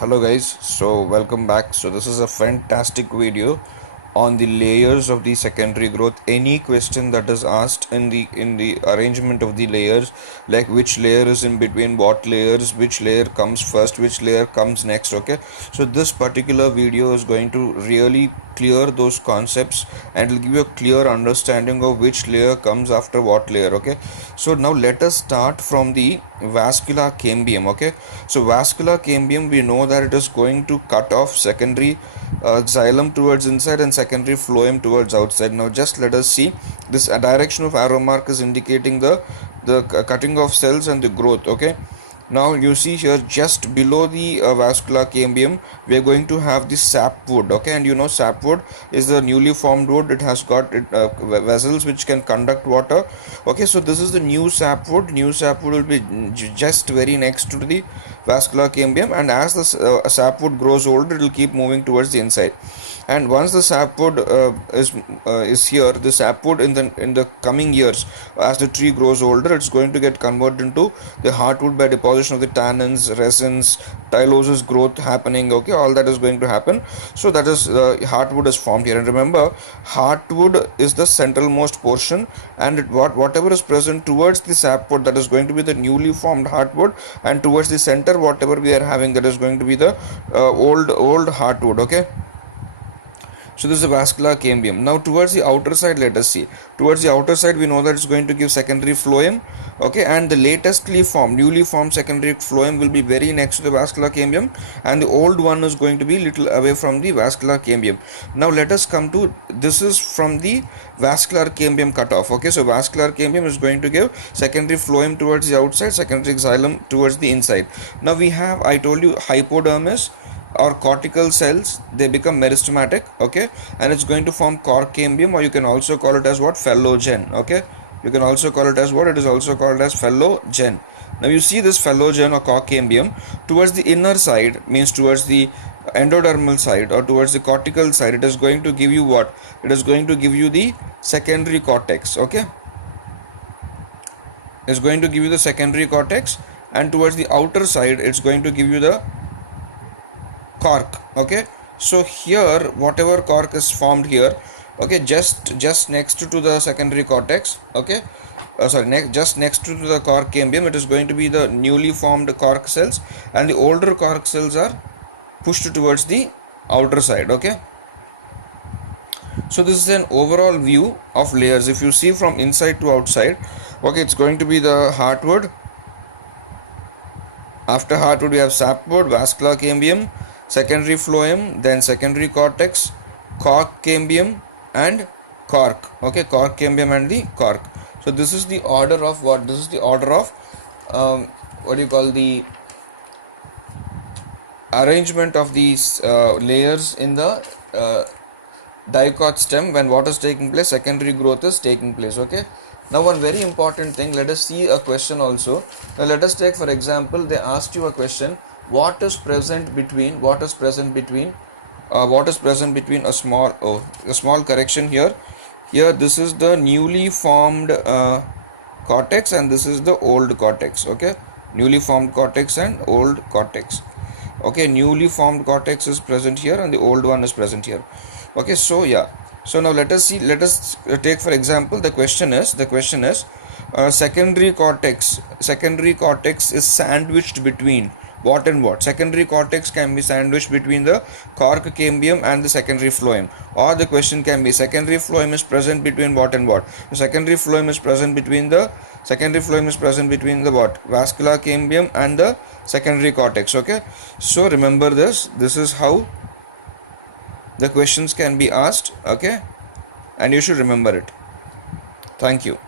Hello guys, so welcome back. So this is a fantastic video on the layers of the secondary growth. Any question that is asked in the arrangement of the layers, like which layer is in between what layers, which layer comes first, which layer comes next. Okay, so this particular video is going to really clear those concepts and will give you a clear understanding of which layer comes after what layer. Okay, so now let us start from the vascular cambium. Okay, so vascular cambium, we know that it is going to cut off secondary xylem towards inside and secondary phloem towards outside. Now just let us see this direction of arrow mark is indicating the cutting of cells and the growth. Okay, now you see here just below the vascular cambium we are going to have the sapwood. Okay, and you know sapwood is the newly formed wood. It has got vessels which can conduct water. Okay, so this is the new sapwood. New sapwood will be just very next to the vascular cambium, and as the sapwood grows older it will keep moving towards the inside. And once the sapwood is here, the sapwood in the coming years, as the tree grows older, it's going to get converted into the heartwood by deposition of the tannins, resins, tyloses growth happening. Okay, all that is going to happen. So that is heartwood is formed here. And remember, heartwood is the centralmost portion, and whatever is present towards the sapwood, that is going to be the newly formed heartwood, and towards the center whatever we are having, that is going to be the old heartwood. Okay, so this is the vascular cambium. Now towards the outer side, let us see. Towards the outer side, we know that it's going to give secondary phloem. Okay, and the newly formed secondary phloem will be very next to the vascular cambium, and the old one is going to be little away from the vascular cambium. Now let us come to, this is from the vascular cambium cutoff. Okay, so vascular cambium is going to give secondary phloem towards the outside, secondary xylem towards the inside. Now we have, I told you, hypodermis or cortical cells, they become meristematic. Okay, and it's going to form cork cambium, or you can also call it as what, phallogen. Okay, you can also call it as what, it is also called as phallogen. Now you see this phallogen or cork cambium towards the inner side, means towards the endodermal side or towards the cortical side, it is going to give you what, it is going to give you the secondary cortex. Okay, it's going to give you the secondary cortex, and towards the outer side it's going to give you the cork. Okay, so here whatever cork is formed here, okay, just next to the secondary cortex. Okay, just next to the cork cambium, it is going to be the newly formed cork cells, and the older cork cells are pushed towards the outer side. Okay, so this is an overall view of layers. If you see from inside to outside, okay, it's going to be the heartwood. After heartwood we have sapwood, vascular cambium, secondary phloem, then secondary cortex, cork cambium, and cork. Okay, cork cambium and the cork. So this is the order of what, this is the order of what do you call, the arrangement of these layers in the dicot stem. When what is taking place, secondary growth is taking place. Okay, now one very important thing, let us see a question also. Now let us take, for example, they asked you a question, what is present between a small correction here. This is the newly formed cortex, and this is the old cortex. Okay, newly formed cortex and old cortex. Okay, newly formed cortex is present here and the old one is present here. Okay, so yeah, so now let us take, for example, the question is secondary cortex is sandwiched between what and what. Secondary cortex can be sandwiched between the cork cambium and the secondary phloem, or the question can be secondary phloem is present between what and what. The secondary phloem is present between the what, vascular cambium and the secondary cortex. Okay, so remember this is how the questions can be asked. Okay, and you should remember it. Thank you.